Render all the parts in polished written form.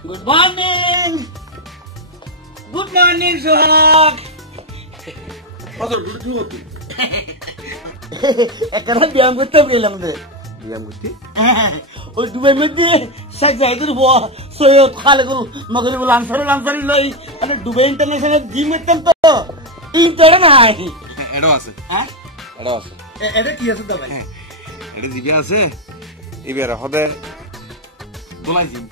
Good morning. Good morning, Sohag. Pasal dulu juga tuh. Karena biang gue tuh bilang deh. Biang gusti. Oh Dubai mede saja itu buat soyo khale guru magar lansar loi. Ada Dubai International Gym itu tuh. Internet nahi. Edo আছে. হ্যাঁ? Edo আছে. এটা কি আছে তো ভাই? এটা GB আছে। ইবেরা হদে দোলাই জিম।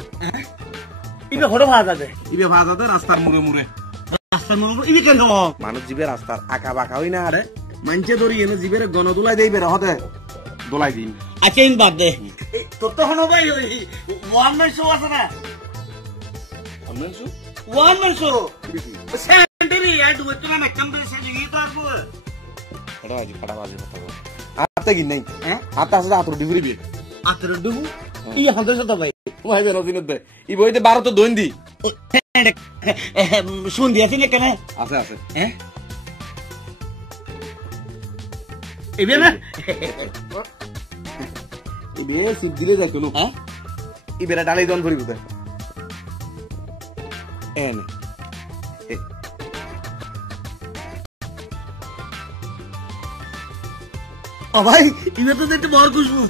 ইবে হড় ভাজা দে। ইবে ভাজাতে রাস্তার মুড়ে মুড়ে। রাস্তার মুড়ে ইবে কেন? মানুষ জিবে রাস্তার আঁকা বাঁকা হই না আরে। মানছে ধরি এনে জিবের গণ দোলাই দেই বেরা হদে দোলাই দিন। আচ্ছা ইন বাদ দে। তোর তো হনো ভাই ওই ওয়ান ম্যান শো আছে না? One man show? স্যান্ডেলি অ্যাড হইতো না কম্পিটিশন সেজি তো আর এটা আজ ফাটা বাজে কথা বল। আতে কি নাই? হ্যাঁ? আতে আছে আতর ডিগ্রি বি। আতর ডুবু? ই হদে তো ভাই। ওই যে নদিন দে। ই বইতে 12 তো দইন দি। শুন দিয়াছি না কেন? আছে আছে। হ্যাঁ? ইবে না? ইবে সিপ দিলে যায় কোন? হ্যাঁ? ইবেরা ডালাই দন করিব তে। এন ও ভাই ইবে তো দেখতে বড় খুশবু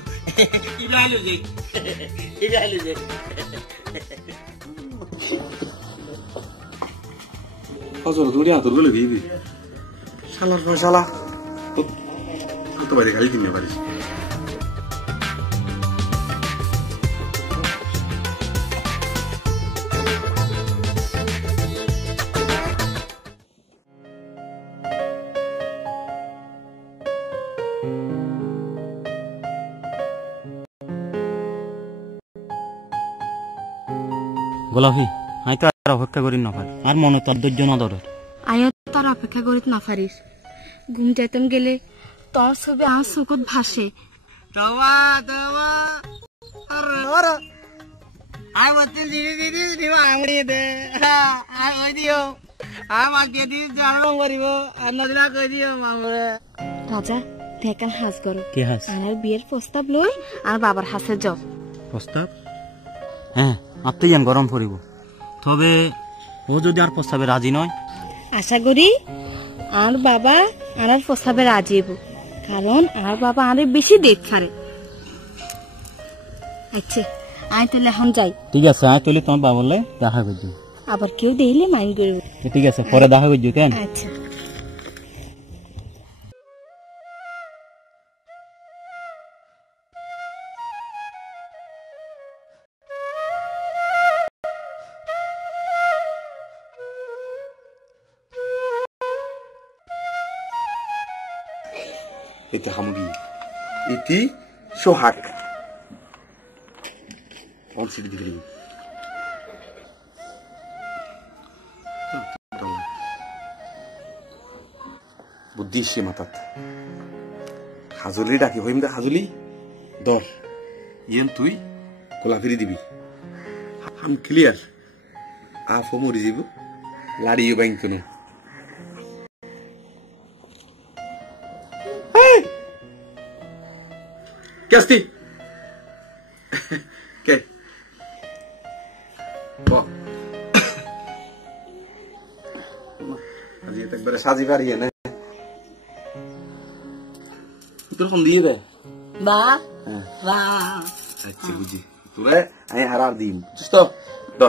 ইবে আলো যাই ইবে আলো যাই কত দূরে আতর গলে দিবি শালার শালা তো বাইরে গালি দিনে পারিস গোলাপি আই তো আর অপেক্ষা করি না পারি আর মনে তোর ধৈর্য না ধরে আয়ো তার অপেক্ষা করিত না পারিস ঘুম যাইতাম গেলে তোর ছবি আমার চোখত ভাসে তাওয়া তাওয়া আরে আই ওতে দিদি দিবা আংড়ি দে আই ওই দিও আমার দিদি জানো করিব আর নজরা কই দিও মামরে রাজা দেখেন হাস করো কি হাস আমার বিয়ের প্রস্তাব লই আর বাবার হাসে যাও প্রস্তাব হ্যাঁ আপনি জান গরম পড়িব তবে ও যদি আর প্রস্তাবে রাজি নয় আশা করি আর বাবা আর প্রস্তাবে রাজি হইব কারণ আর বাবা আরে বেশি দেখ ছাড়ে আচ্ছা আই তাহলে এখন যাই ঠিক আছে আই তুলি তোমার বাবলে দেখা করছি আবার কেউ দেখলে মাইন্ড করব ঠিক আছে পরে দেখা করছি কেন আচ্ছা Iti hambi. Iti sohak. On sidi digri. Buddhi shi matat. Hazuli daki hoim da hazuli. Dor. Yen tui kola firi dibi. Ham clear. Afo mori jibu. Ladi yu bain kuno. ¿Qué asti? ¿Qué? Oh. Así te parece así varía, ¿no? ¿Tú lo fundí de? বা বা Achi buji. ¿Tú le? Ahí harar dim. ¿Justo? Do.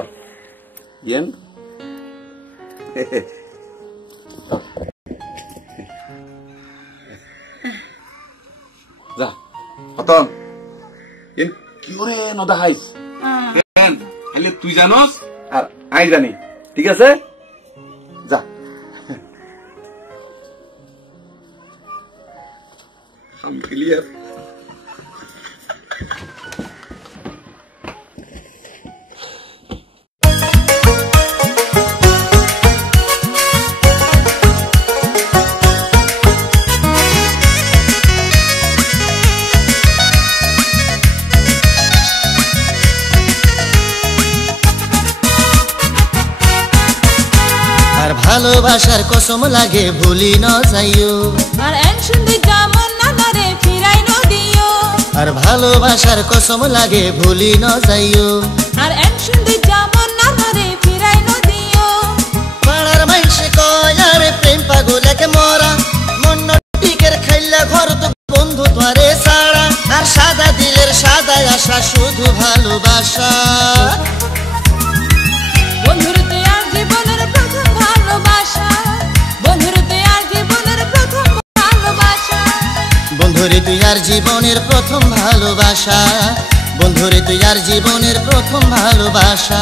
¿Bien? Ya. Oton. Yen কি করে নদা হাইস কেন খালি তুই জানোস আর I জানি ঠিক আছে যা হাম ক্লিয়ার ভালোবাসার কসম লাগে ভুলি ন যাইও আর এন শুনতে যেমন না রে ফিরাই ন দিও আর ভালোবাসার কসম লাগে ভুলি ন যাইও আর এন শুনতে যেমন না তোমারে ছাড়া আর সাদা দিলের সাদা আশা শুধু ভালোবাসা বন্ধুরে তুই আর জীবনের প্রথম ভালোবাসা বন্ধুরে তুই আর জীবনের প্রথম ভালোবাসা বন্ধুরে তুই আর জীবনের প্রথম ভালোবাসা বন্ধুরে তুই আর জীবনের প্রথম ভালোবাসা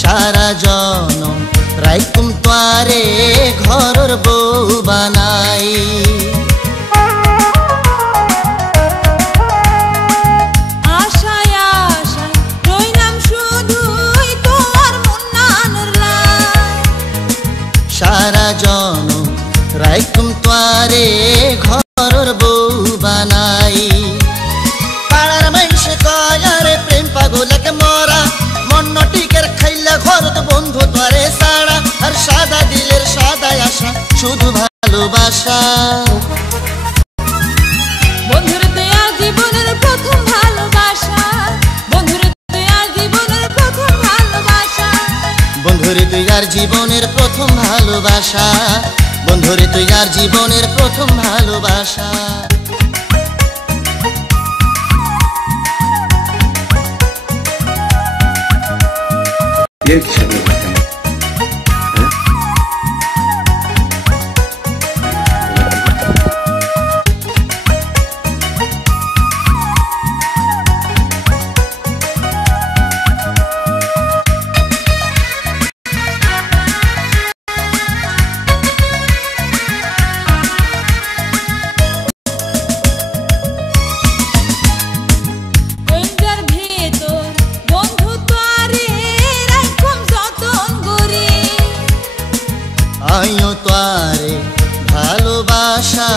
সারা জনম রাইকুম তোয়ারে ঘরের বউ বানাই আশায় আশায় রইলাম শুধুই তোমার মুন্নানের লাই সারা জনম রাইকুম তোয়ারে ঘরের বউ বানাই পাড়ার মাইসে কয় আরে প্রেম পাগলকে মরা মন টিকের খাইলা ঘরত বন্ধু তোরে ছাড়া আর সাদা দিলের সাদা আশা শুধু ভালোবাসা বন্ধুরে তুই আর জীবনের প্রথম ভালোবাসা বন্ধুরে তুই আর জীবনের প্রথম ভালোবাসা বন্ধুরে তুই আর জীবনের প্রথম ভালোবাসা বন্ধুরে তুই আর জীবনের প্রথম ভালোবাসা এর কি সামনে আইও তোরে ভালোবাসা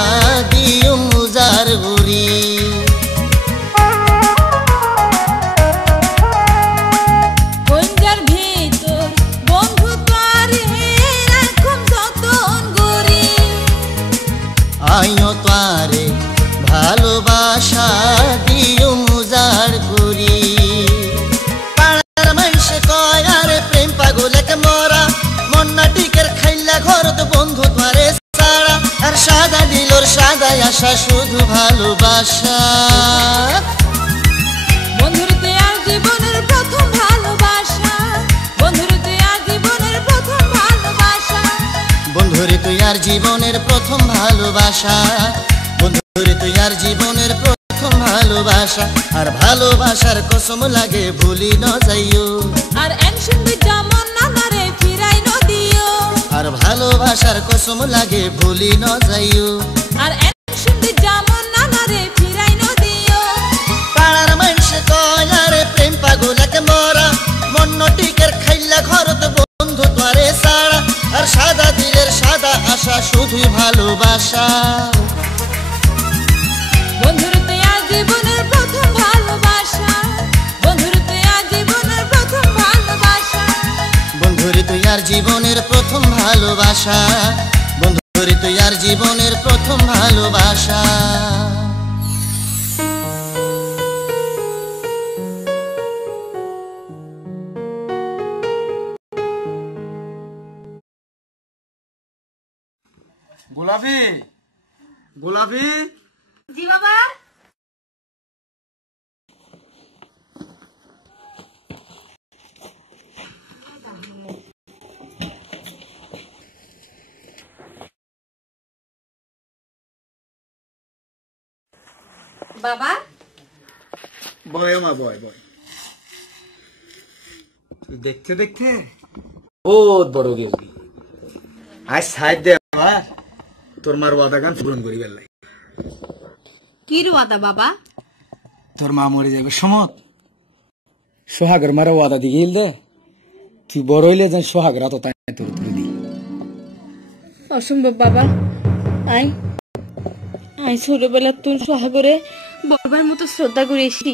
দিও মুজার গুরি কঞ্জার ভিতর বন্ধু তোরে রাখুম যতন করি আইও তোরে ভালোবাসা দিও মুজার গুরি পাড়ার মাইসে কয় আরে প্রেম পাগলকে মরা মন্না টিকের খাইলা ঘরত বন্ধু তোরে ছাড়া আর সাদা দিলর সাদা আশা শুধু ভালোবাসা বন্ধুরে তুই আর জীবনের প্রথম ভালোবাসা বন্ধুরে তুই আর জীবনের প্রথম ভালোবাসা বন্ধুরে তুই আর জীবনের প্রথম ভালোবাসা বন্ধুরে তুই আর জীবনের প্রথম ভালোবাসা আর ভালোবাসার কসম লাগে ভুলি ন যাইও আর এনসুন্দি যেমন নানারে ফিরাই নদিও আর ভালোবাসার কসম লাগে ভুলি ন যাইও আর এনসুন্দি যেমন নানারে ফিরাই নদিও পাড়ার মাইসে কয় আরে প্রেম পাগলকে মরা মন টিকের খাইলা ঘরত বন্ধু তোরে ছাড়া আর সাদা দিলের সাদা আশা শুধুই ভালোবাসা বন্ধুরে তুই আর জীবনের প্রথম ভালোবাসা বন্ধুরে তুই আর জীবনের প্রথম ভালোবাসা বন্ধুরে তুই আর জীবনের প্রথম ভালোবাসা বন্ধুরে তুই আর জীবনের প্রথম ভালোবাসা গোলাপি গোলাপি জি বাবা বাবা বয় মা বয় বয় দেখতে দেখতে বহুত বড় গেছি আজ সাইড দে আমার তোর মার ওয়াদা গান পূরণ করি বেলাই কি রুয়াদা বাবা তোর মা মরে যাবে সমত সোহাগের মারা ওয়াদা দিয়ে গেল দে তুই বড় হইলে যেন সোহাগরা তো তাই তোর তুলে দি অসম্ভব বাবা আই আই ছোটবেলা তুই সোহাগরে বলবার মতো শ্রদ্ধা করে এসি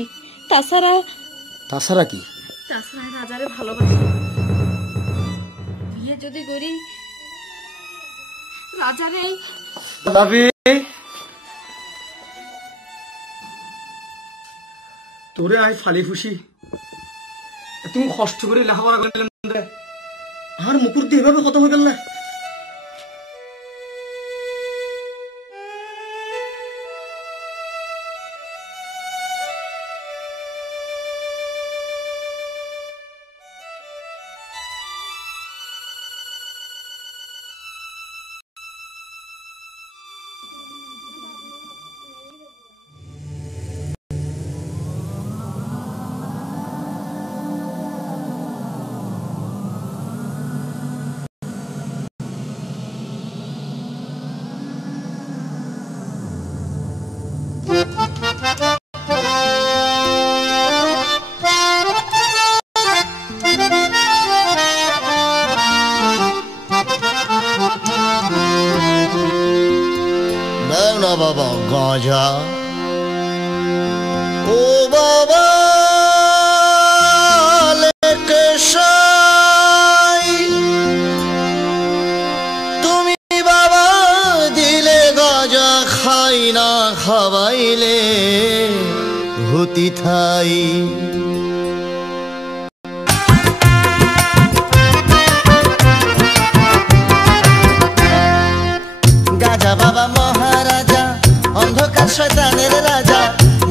তাছাড়া তাছাড়া কি? তাছাড়া রাজারে ভালোবাসি, বিয়ে যদি করি রাজারে। বাবি তোরে আই ফালি ফুসি তুমি কষ্ট করে লেখাপড়া করলাম আর মুকুর দিয়ে এভাবে কত হয়ে গেল না। বাবা গাঁজা ও বাবা তুমি বাবা দিলে গাঁজা খাই না খাওয়াইলে হতি থাই। গাজা বাবা মহারাজা অন্ধকার শয়তানের রাজা,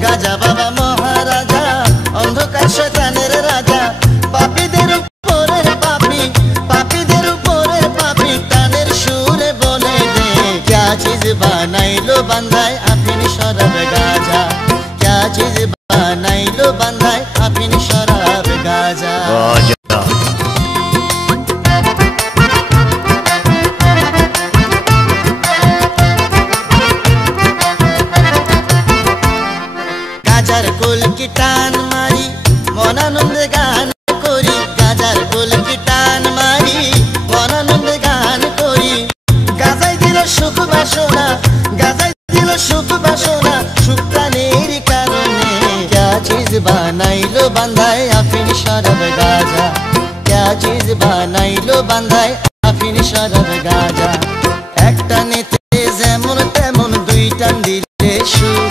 গাজা বাবা মহারাজা অন্ধকার শয়তানের রাজা, পাপীদের উপরের পাপী, পাপীদের উপরের পাপী, টানের সুরে বলে দে ক্যা চিজ বানাইলো বান্ধায় আফিন শরাব গাজা, ক্যা চিজ বানাইলো বান্ধায় আফিন শরাব গাজা। গাজার গোল কি টান মারি মনানন্দে গান করি, গাজার গোল কি টান মারি মনানন্দে গান করি, গাজাই দিল সুখ বাসনা, গাজাই দিল সুখ বাসনা, সুখ প্রাণের কারণে ক্যা চিজ বানাইলো বান্ধায় আফিন শরাব গাজা, ক্যা চিজ বানাইলো বান্ধায় আফিন শরাব গাজা। একটা নেতে যেমন তেমন দুই টান দিলে সুখ,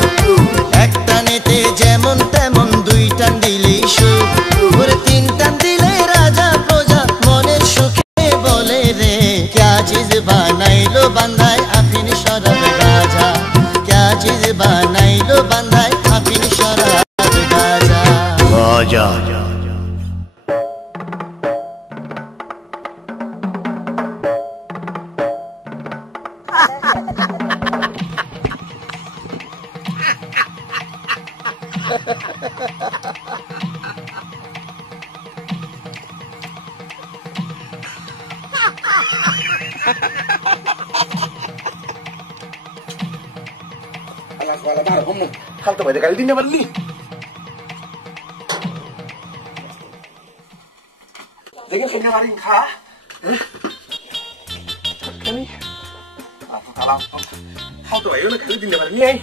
একটা নেতে যেমন তেমন দুই টান দিলেই সুখ, ওরে তিন টান দিলে রাজা প্রজা মনের সুখে বলে রে ক্যা চিজ বানাইলো বান্ধায় আফিন শরাব গাজা, ক্যা চিজ বানাইলো বান্ধায় আফিন শরাব গাজা। গাজা ফালতু বাইরে গাড়ি দিনে পারলি দেখে শুনে মারি খা ফালতু বাইরে না গাড়ি দিনে পারলি এই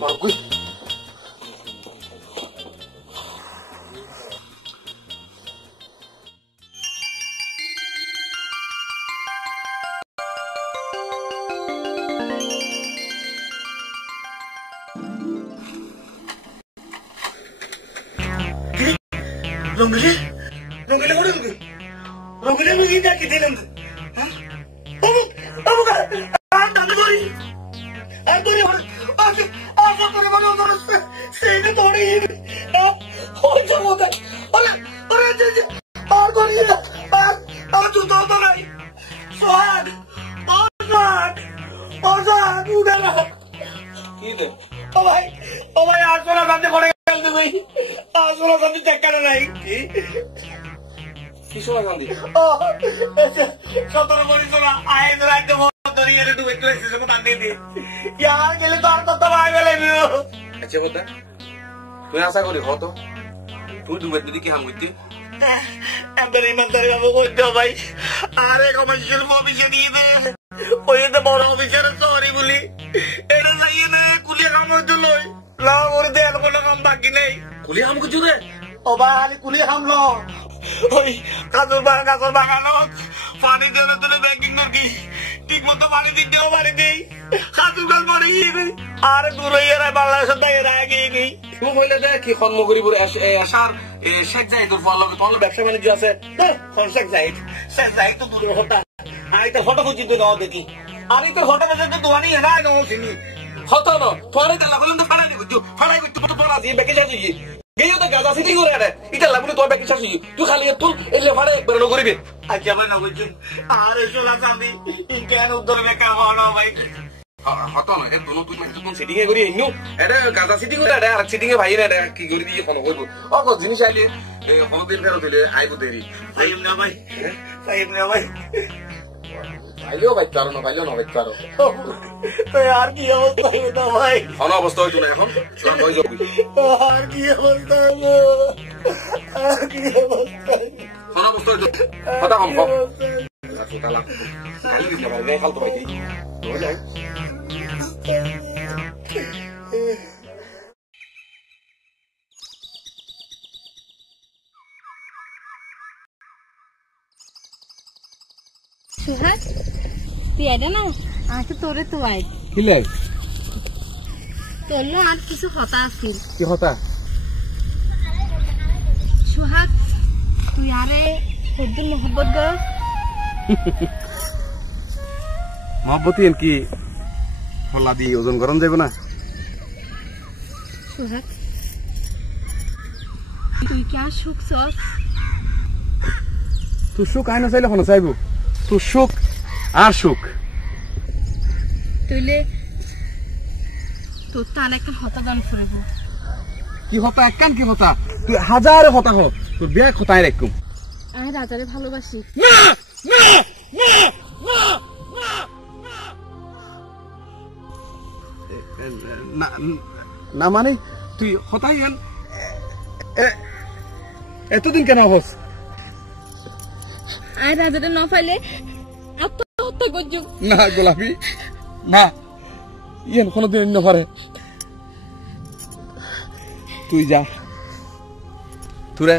বাবু Rongile, Rongile, what is it? Rongile, we need that kid. Oh, God! I'm sorry. I'm sorry. I'm sorry. Say the body. Oh, Jamota. I'm sorry. I'm too sorry. So hard. Oh, God. Oh, God. You never. Oh, my. Oh, my. I'm sorry. আসলে গান্ধী দেখা নাই কি সময় গান্ধী 17 বছর না আয় রাখতে ধরিয়ে ডুবে গেছে সব টান দিয়ে ইয়ার গেলে তো আর তো তবাই গেলে আচ্ছা বলতা তুই আশা করি হতো তুই ডুবে দিদি কি হাম হইতি এমন ইমানদারি বাবু কইতে ভাই আরে কমার্শিয়াল অফিসে দিয়ে দে ওই তো বড় অফিসার সরি বলি এটা যাইয়ে না কুলিয়া কাম হইতো লই লা করে দে আর কোন কাম আম বাকি নেই কুলি আম কিছু রে ও ভাই আলি কুলি হামলো ওই কাজল বাগানো পানি দেওয়া তুলে ব্যাগিং নাকি ঠিক মতো পানি দিতেও পারি নেই কাজল গাছ পড়ে গিয়ে গই আর দূর হয়ে বাংলাদেশের দাঁড়িয়ে গিয়ে গই তুই বললে দেখ কি খন্মগরিপুর আসার শেখ জাহিদুর তোমার ব্যবসা বাণিজ্য আছে শেখ জাহিদ তো দূরের হতা আর তো ফটো খুঁজি তো নাও দেখি আর এই তো ফটো তো দোয়ানি না নাও চিনি হতো না তোরে তেলা বলেন তো ফাড়াই দিও ফাড়াই করতে তো পড়া দিয়ে বেকে যাচ্ছি গেও তো গাজা সিটি করে রে এটা লাগুনি তোর বেকে চাচ্ছি তুই খালি তুই এলে ফাড়ে একবার ন করিবে আচ্ছা ভাই না বুঝছি আর এসো না চাবি কেন উত্তর বেকার হলো ভাই হতো না এ দুনো তুই তুই সেটিং এ করি ইনু এরে গাজা সিটি করে রে আর সিটিং এ ভাই রে কি করি দিয়ে কোন করব ও কো জিনিস আইলে কোন দিন ফেরত দিলে আইবো দেরি ভাই না ভাই পাইলেও বাইক পারো না পাইলেও না বাইক পারো তো আর কি অবস্থা হলো ভাই অনবস্থা হইতো না এখন কই যাবি আর কি অবস্থা হলো আর কি অবস্থা অনবস্থা হইতো কথা কম কম আচ্ছা তালা কালি দিতে পারি গায় ফালতু বাইতে তো যাই সুহাস তুই আইডা না আজকে তোরে তো আই কিলে তোর আর কিছু হতা আছিল কি হতা সুহাস তুই আরে হদ্দুল মোহব্বত গর মহব্বতী কি হলা দি ওজন গরম যাবে না সুহাস তুই কি আর সুখ চস তুই সুখ আইন চাইলে কোনো চাইব তুই সুখ আর সুখ তুইলে তোর তো আর একটা হতা দান ফুরিব কি হতা একখান কি হতা তুই হাজারে হতা হ তোর বিয়ে হতায় রাখুম আমি রাজারে ভালোবাসি না মানে তুই হতাই এতদিন কেন হস আমি রাজারে ন পাইলে আত্মহত্যা করছু না গোলাপি না ইয়েন কোনদিন নহরে তুই যা তোরা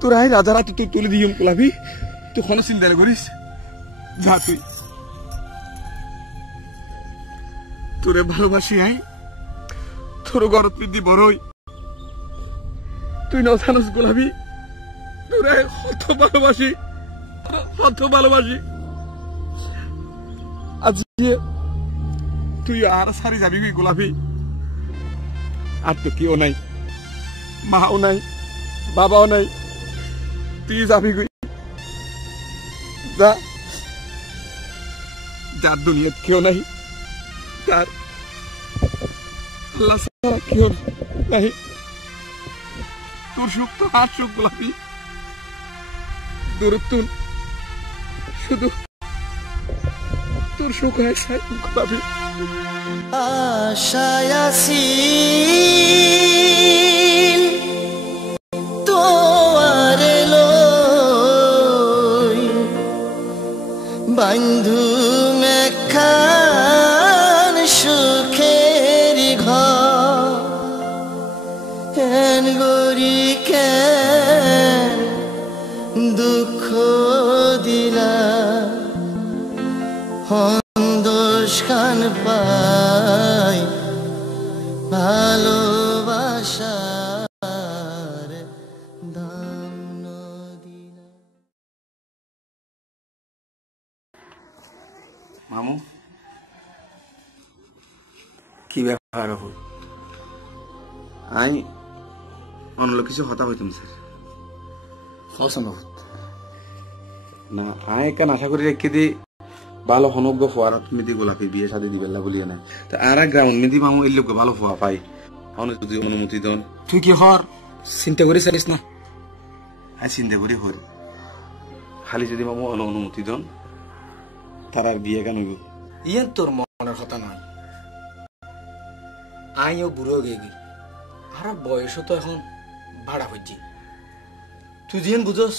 তোরাই রাজারা তুই তুলে দিম গোলাপি তুই কোনো চিন্তা করিস যা তুই তোরে ভালোবাসি আই তোর গরত বৃদ্ধি বড়ই তুই ন জানোস গোলাপি তোরে কত ভালোবাসি আজ তুই আর সারি যাবি গোলাপি আর তো কেউ নাই মাও নাই বাবাও নাই তুই যাবি যা যার দুনিয়াত কেউ নাই তার আল্লাহ ছাড়া কেউ নাই তোর সুখ তো আর সুখ গোলাপি দূরত্বন শুধু তোর সুখ হয় গোলাপি আশায় আছিল তোয়ারে লই বন্ধু মেখান সুখের ঘর হেন গরি কেন দুঃখ দিলা দোষ খান পাই ভালোবাসার দাম নদিলা মামু কি ব্যাপার আই অন্য কিছু হতা হইতাম স্যার অসম্ভব না আয় কেন আশা করি রেখে দি ভালো হনজ্ঞ ফোয়ার মিদি গোলাপি বিয়ে সাথে দিবেলা বলিয়া না তা আর এক গ্রাউন্ড মিদি মামু এই লোক ভালো ফোয়া পাই অনেক যদি অনুমতি দন তুই কি হর চিন্তা করে চালিস না আমি চিন্তা করি হর খালি যদি মামু অনুমতি দন তার আর বিয়ে কেন হইব ইয়েন তোর মনের কথা নয় আইও বুড়ো গিয়ে গই আর বয়সও তো এখন ভাড়া হইছি তুই যেন বুঝস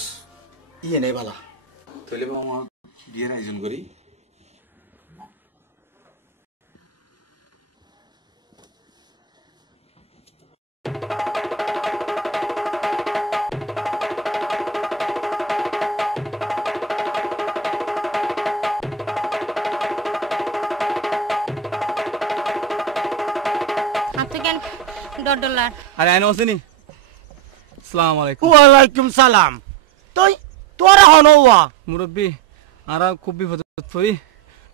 ইয়ে নেই বালা তাহলে মামু বিয়ের আয়োজন করি $10 আরে আইন আসেনি আসসালামু আলাইকুম ওয়ালাইকুম সালাম তুই তোরা হনওয়া মুরব্বী আরা খুব বিপদত পড়ি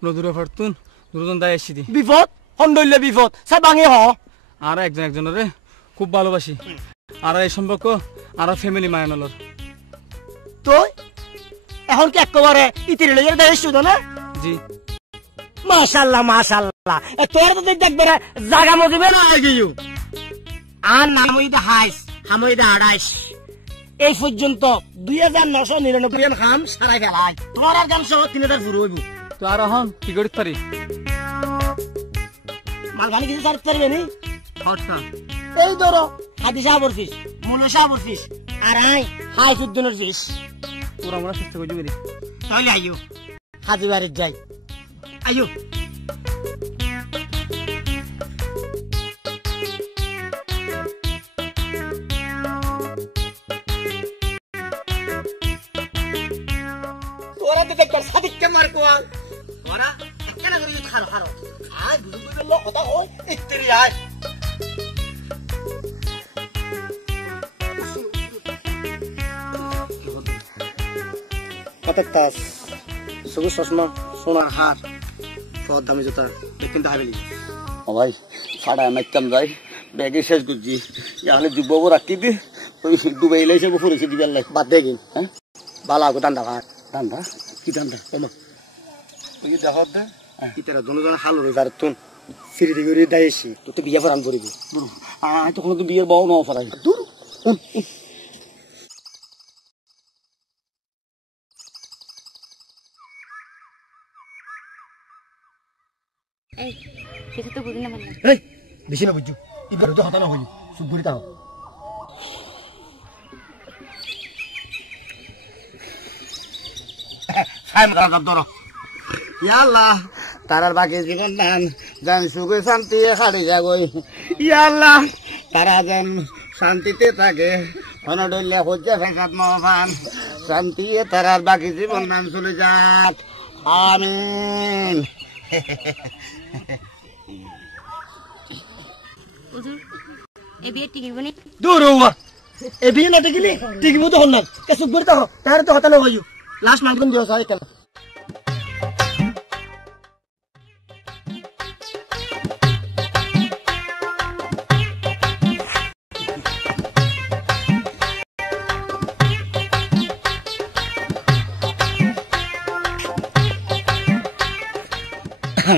নদুরে ফারতুন দুজন দায় আসি দি বিপদ হন্ডইলে বিপদ সাই ভাঙে হ আর একজন একজনের খুব ভালোবাসি আর এই সম্পর্ক আর ফ্যামিলি মায়ানলর তুই এখন কি একেবারে ইতিরে লইয়া দেয় শুধু না জি মাশাআল্লাহ মাশাআল্লাহ তোর তো দেখবে জায়গা মজিবে না গিয়ে আর নাম হইদা হাইস হামইদা 28 এই পর্যন্ত 2999 খাম সারাই ফেলাই তোমার আর গান সহ 3000 পুরো হইব তো আর এখন কি করিতে পারি মালখানি কিছু সারতে পারবে নি হটটা এই ধরো হাদিসা বরফিস মুলসা বরফিস আর আই হাই ফুদ্দনের ফিস তোরা আমরা চেষ্টা করি বেরি তাহলে আইও হাজি বাড়ির যাই আইও তোরা তো দেখবার সাদিক কে মার কোয়াল তোরা কেন করে খারো খারো আয় বুঝু বুঝু লোক কথা হয় ইত্তেরি আয় কত তাস সবু চশমা সোনার হার কত দামি জুতা কিন্তু হাবেলি ও ভাই ফাড়া মাইতাম যাই ব্যাগে শেষ করছি ইয়াহলে যুবব রাখি দি ওই ডুবে এলাইছে ফুরেছে দিবার লাই বাদ দে কিন হ্যাঁ বালা গো দান্দা ভাত দান্দা কি দান্দা ওমা তুই দেখো দে ইতারা দুজন হাল রই যার তুন ফিরি দিগরি দাইছি তো তো বিয়া ফরাম করিবি আয় তখন তো বিয়ের বউ নাও ফারাই দূর এই কিছু তো বুঝি না মানে এই বেশি না বুঝু ইবার তো হতা না হই সুগুরি তাও হাই মারা দরো ইয়া আল্লাহ তারার বাকি জীবন দান জান সুখে শান্তি খালি যাগই ইয়া আল্লাহ তারা যেন শান্তিতে থাকে অনডলে হজ্জা ফেসাদ মহান শান্তি তারার বাকি জীবন দান চলে যাক আমিন হুজুর এই বিয়ে টিকিব নি দূর হওয়া এ বিয়ে না টিকিলি টিকিব তো হল না কে সুগুরি তাও তার তো হতা না হইও লাস্ট মানকুন দিও সাই কেন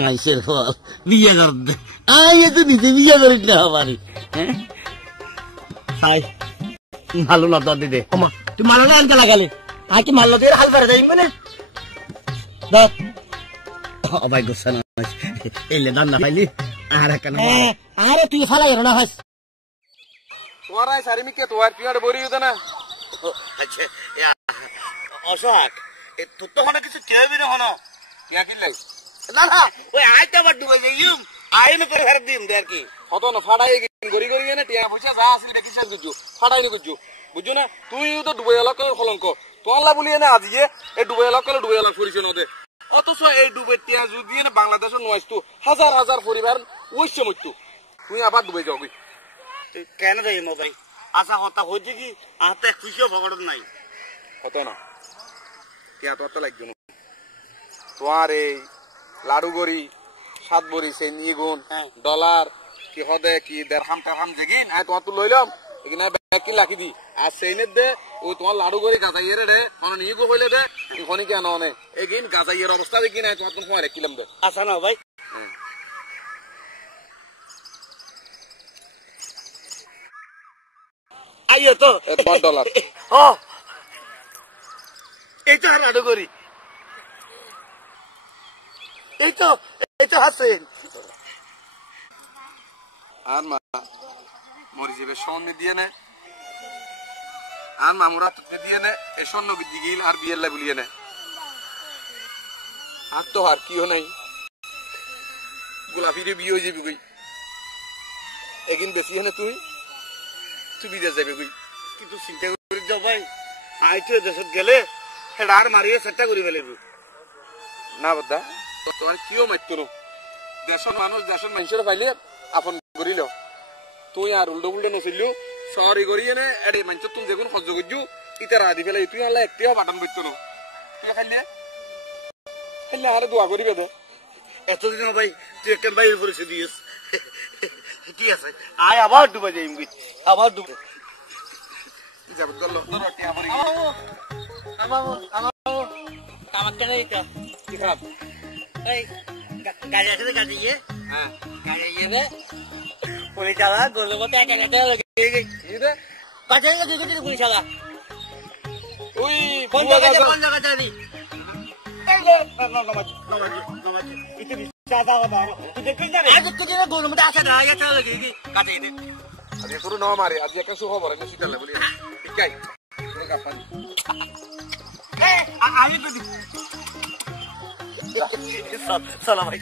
আইসের ফল বিয়ে করতে আয় তো নিজে বিয়ে করি না আমারই হাই মালু না দাদি দে ওমা তুই মালু না আনতে লাগালে আর কি মাল্লো দিয়ে হাল পারে যাই মানে দাও ও ভাই গোসা না এলে দান্দা পাইলি আর কেন আরে তুই ফালাই না হাস তোমার আই সারি মিকে তোমার পিয়াড় বরি হতো না আচ্ছা অশোক তোর তো কোনো কিছু কেউবি না হনো কিয়া কিলাই না না ওই আইতে আবার ডুবে যাইম আইনে করে ফেরত দিম দে আর কি হতো না ফাড়াই গরি গরি না টিয়া পয়সা যা আসিল দেখি শেষ গুজু ফাড়াই নি গুজু বুঝছো না তুই তো ডুবে এলাকা কলঙ্ক তোলা বলিয়ে না আজিয়ে এই ডুবে এলাকা ডুবে এলাকা ফুরিছ নদে অথচ এই ডুবে টিয়া যদি না বাংলাদেশের নয়তো হাজার হাজার পরিবার ওইছে মৃত্যু তুই আবার ডুবে যাও কেন যাই ভাই আচ্ছা হতা হচ্ছে কি হাতে খুশিও ভগড় নাই হতো না টিয়া তো লাগবে না তোমার এই লাড়ু গড়ি 7 বড়ি সেই নিগুণ ডলার কি হদে কি দেড়হাম তেরহাম যেগিন আয় তোমার তো লইলাম এখানে ব্যাকি লাখি দি আর সেইনের দে ওই তোমার লাড়ু গড়ি গাজাইয়ের রে মানে নিগু হইলে দে এখানে কেন অনে এগিন গাজাইয়ের অবস্থা দেখি না তোমার তো সময় রেখিলাম দে আচ্ছা না ভাই আইও তো $1 ও এই তো লাড়ু করি এই তো হাসেন আর মা মরি যাবে স্বর্ণ দিয়ে নে আর মামুরা তোকে দিয়ে নে এ স্বর্ণ দিগিল আর বিয়ের লাই বলিয়ে নে আর তো আর কিও নাই গোলাপিরে বিয়ে হয়ে যাবি গই এগিন বেশি হনে তুই বিদেশ যাবি গই কিন্তু চিন্তা করে যাও ভাই আই তো দেশত গেলে হেডা আর মারিয়ে চেষ্টা করি ফেলিব না বদ্দা তোমার কিও মারতো দেশের মানুষ দেশের মানুষের পাইলে আপন করিল তুই আর উল্টো উল্টো নছিলু সরি করি এনে এডি মানছ তুই যেগুন সহ্য করজু ইতা রাদি ফেলে তুই আলা একটিও বাটন বইতো না তুই খাইলে খাইলে আরে দোয়া করিবে তো এতদিন ভাই তুই একটা বাইরে পড়েছে দিয়েস ঠিক আছে আয় আবার ডুবে যাই আবার ডুবে যাব গল্ল রটি আবরি আমার কেন এটা কি খারাপ এই গাড়ি আছে গাড়ি হ্যাঁ গাড়ি রে পুলিশ আলা গরলে মতো একটা নেতা লাগে কি রে কাছে গিয়ে পুলিশ আলা ওই কোন জায়গা জানি আজকে শুরু ন মারে আজকে একটা শুভ বলে না শীতলে বলি ঠিকাই কাপানি আমি তো সালাম ভাই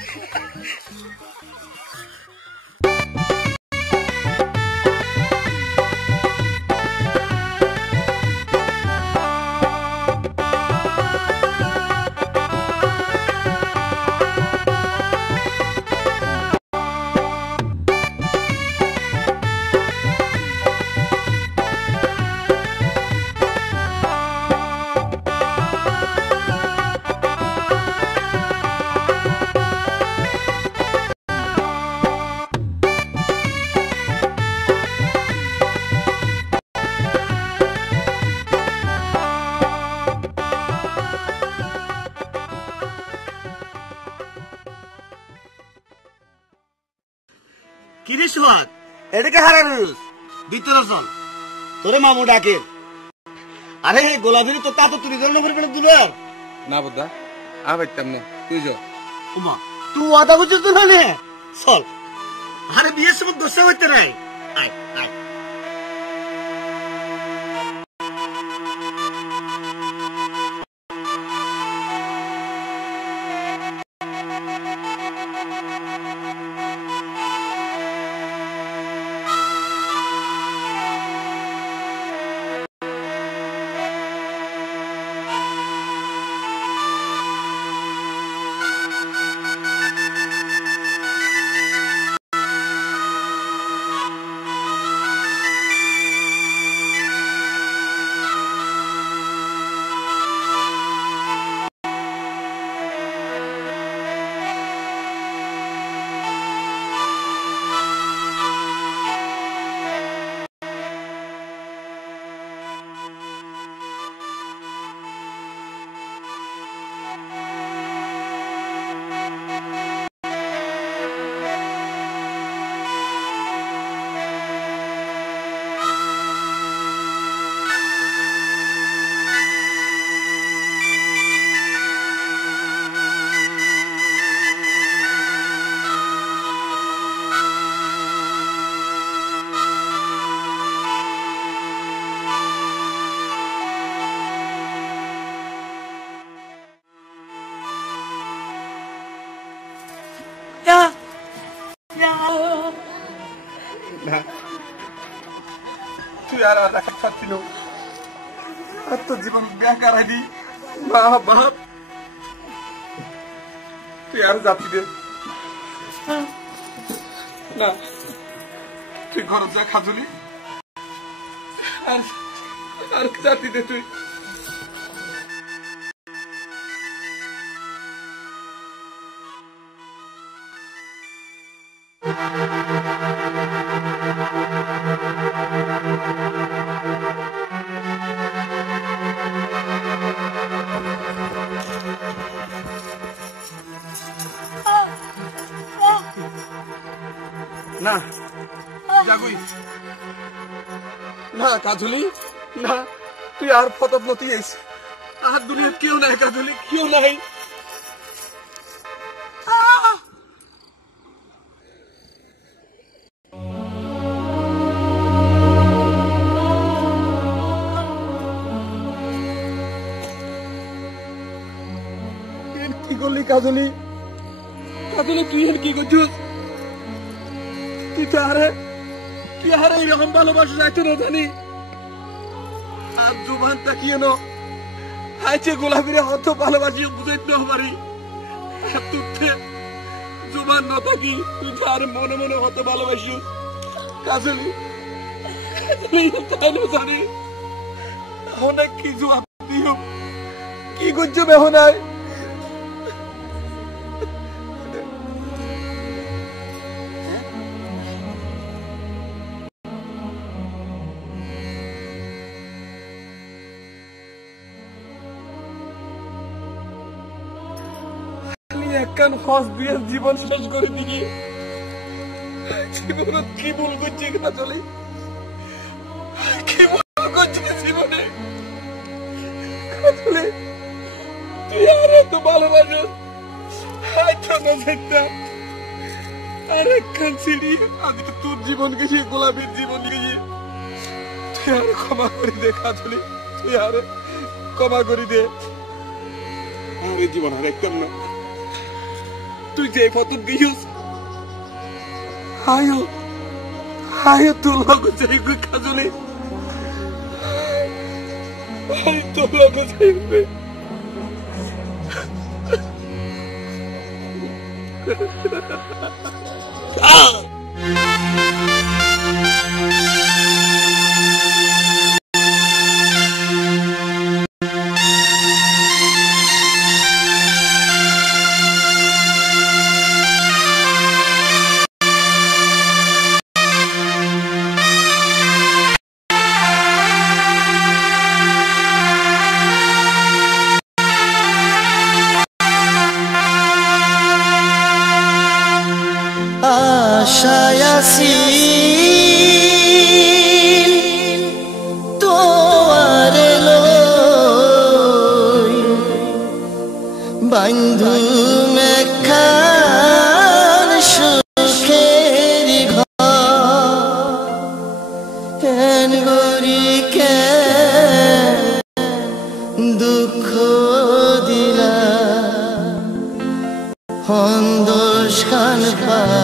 কিরে সোহাগ এটাকে হারানোস ভিতরে চল তোরে মামু ডাকে আরে গোলাপির তো তা তো তুই জন্য ফেলে দিল না বুদ্ধা আ বাইতাম না তুই যা উমা তুই ওয়াদা করছিস তো না চল আরে বিয়ের সময় দোষে হইতে নাই আয় আয় তুই আর রাখা খাচ্ছিল আর তোর জীবন বেকার আদি মা বাপ তুই আর যাতি দে না তুই ঘর যা খাজুলি আর জাতি দে তুই না জাগুই না কাজুলি না তুই আর ফতত নতি আইস আর দুনিয়াত কেউ নাই কাজুলি কেউ নাই কি করলি কাজলি কাজলি তুই কি করছিস তুই তো আরে কি আরে এরকম ভালোবাসা যাইতো না জানি আর জুবান তাকিয়ে ন আইছে গোলাপিরে হত ভালোবাসি বুঝাইতে না পারি তুই জুবান না থাকি তুই তো আর মনে মনে হত ভালোবাসি কাজলি জানি অনেক কিছু আত্মীয় কি করছো বেহনায় একখান হস দিয়ে জীবন শেষ করে দিকে জীবন কি ভুল করছি কাজলি কি ভুল করছি জীবনে কাজলি তুই আর এত ভালোবাসো আর একখান সিঁড়ি আজকে তোর জীবন গেছি গোলাপের জীবন গেছি তুই আর ক্ষমা করে দে কাজলি তুই আর ক্ষমা করে দে আরে জীবন আর একদম না তুই যে ফটো দিস আয়ো তোর লগে যাইবে কাজলে তোর লগে যাইবে আশায় আছি তোয়ারে লই বন্ধু মেখান সুখের ঘর গরিকে দুঃখ দিলা হন্দোষ খান পা